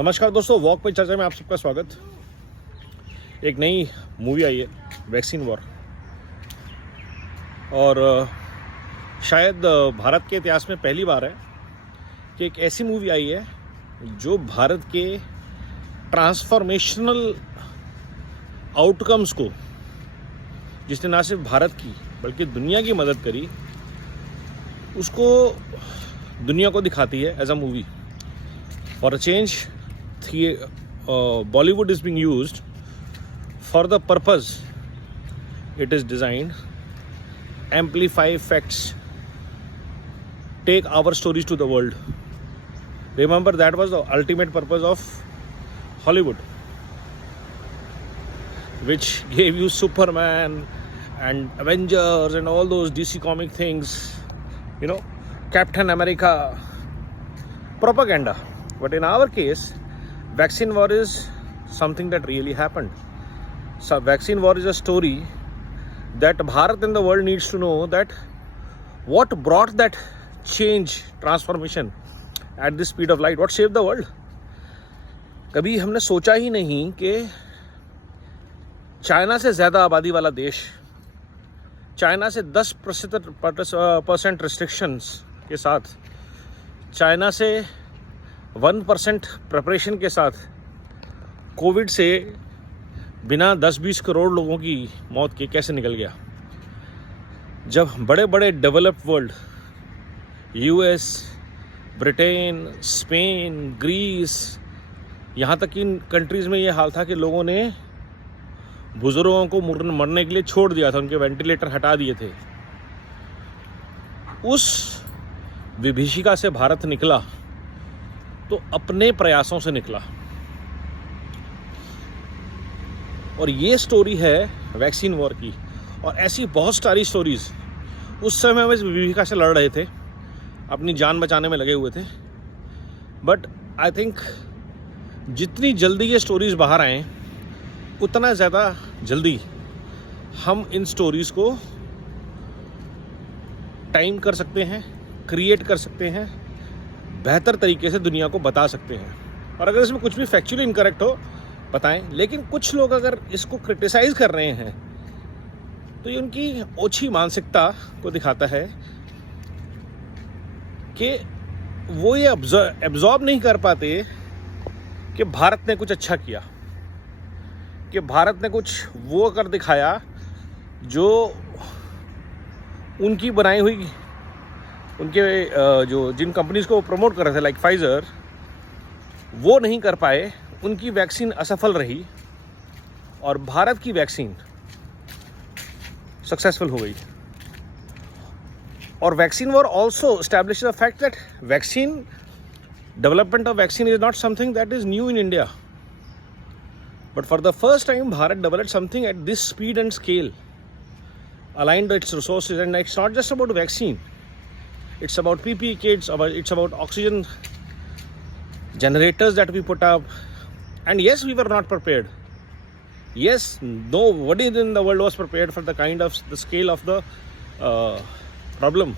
नमस्कार दोस्तों, वॉक पे चर्चा में आप सबका स्वागत। एक नई मूवी आई है वैक्सीन वॉर, और शायद भारत के इतिहास में पहली बार है कि एक ऐसी मूवी आई है जो भारत के ट्रांसफॉर्मेशनल आउटकम्स को, जिसने ना सिर्फ भारत की बल्कि दुनिया की मदद करी, उसको दुनिया को दिखाती है as a movie. For a change Bollywood is being used for the purpose it is designed. Amplify facts, take our stories to the world. Remember, that was the ultimate purpose of Hollywood, which gave you Superman and Avengers and all those DC comic things, Captain America, propaganda. But in our case, vaccine war is something that really happened. So vaccine war is a story that Bharat and the world needs to know, that what brought that change, transformation at the speed of light, what saved the world. कभी हमने सोचा ही नहीं कि China से ज़्यादा आबादी वाला देश, चाइना से 10% रिस्ट्रिक्शंस के साथ, चाइना से 1% प्रिपरेशन के साथ कोविड से बिना 10-20 करोड़ लोगों की मौत के कैसे निकल गया। जब बड़े बड़े developed world, US, Britain, Spain, Greece, यहाँ तक कि इन कंट्रीज़ में ये हाल था कि लोगों ने बुज़ुर्गों को मरने के लिए छोड़ दिया था, उनके वेंटिलेटर हटा दिए थे। उस विभीषिका से भारत निकला तो अपने प्रयासों से निकला, और ये स्टोरी है वैक्सीन वॉर की। और ऐसी बहुत सारी स्टोरीज, उस समय हम इस विभीषिका से लड़ रहे थे, अपनी जान बचाने में लगे हुए थे। बट आई थिंक जितनी जल्दी ये स्टोरीज बाहर आएँ, उतना ज़्यादा जल्दी हम इन स्टोरीज़ को टाइम कर सकते हैं, क्रिएट कर सकते हैं, बेहतर तरीके से दुनिया को बता सकते हैं। और अगर इसमें कुछ भी फैक्चुअली इनकरेक्ट हो, बताएं। लेकिन कुछ लोग अगर इसको क्रिटिसाइज़ कर रहे हैं तो ये उनकी ओछी मानसिकता को दिखाता है कि वो ये एब्जॉर्ब नहीं कर पाते कि भारत ने कुछ अच्छा किया, कि भारत ने कुछ वो कर दिखाया जो उनकी बनाई हुई, उनके जिन कंपनीज को प्रमोट कर रहे थे, लाइक फाइजर, वो नहीं कर पाए। उनकी वैक्सीन असफल रही और भारत की वैक्सीन सक्सेसफुल हो गई। और vaccine war also establish the fact that vaccine development of vaccine is not something that is new in India, but for the first time Bharat developed something at this speed and scale, aligned its resources. And it's not just about vaccine, it's about PPE kits, it's about oxygen generators that we put up. And yes, we were not prepared. Yes, nobody in the world was prepared for the scale of the problem.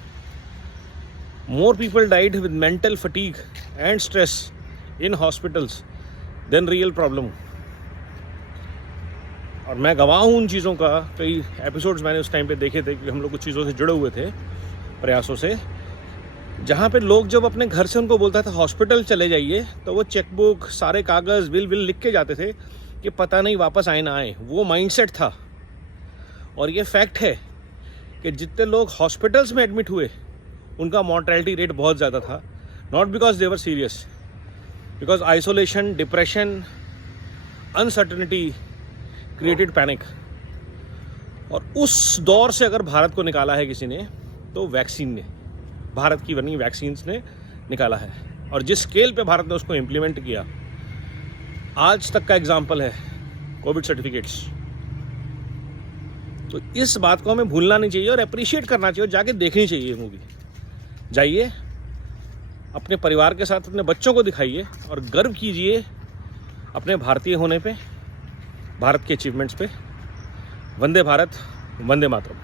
More people died with mental fatigue and stress in hospitals than real problem. और मैं गवाह हूँ उन चीज़ों का। कई episodes मैंने उस टाइम पे देखे थे कि हम लोग कुछ चीज़ों से जुड़े हुए थे, प्रयासों से, जहाँ पे लोग जब अपने घर से उनको बोलता था हॉस्पिटल चले जाइए, तो वो चेकबुक, सारे कागज़, बिल लिख के जाते थे कि पता नहीं वापस आए ना आए। वो माइंडसेट था। और ये फैक्ट है कि जितने लोग हॉस्पिटल्स में एडमिट हुए, उनका मॉर्टेलिटी रेट बहुत ज़्यादा था। Not because they were serious, because isolation, depression, uncertainty created panic. और उस दौर से अगर भारत को निकाला है किसी ने, तो वैक्सीन ने, भारत की बनी वैक्सीन्स ने निकाला है। और जिस स्केल पे भारत ने उसको इम्प्लीमेंट किया, आज तक का एग्जाम्पल है कोविड सर्टिफिकेट्स। तो इस बात को हमें भूलना नहीं चाहिए और अप्रिशिएट करना चाहिए, और जाके देखनी चाहिए मूवी। जाइए, अपने परिवार के साथ, अपने बच्चों को दिखाइए और गर्व कीजिए अपने भारतीय होने पे, भारत के अचीवमेंट्स पे। वंदे भारत, वंदे मातरम।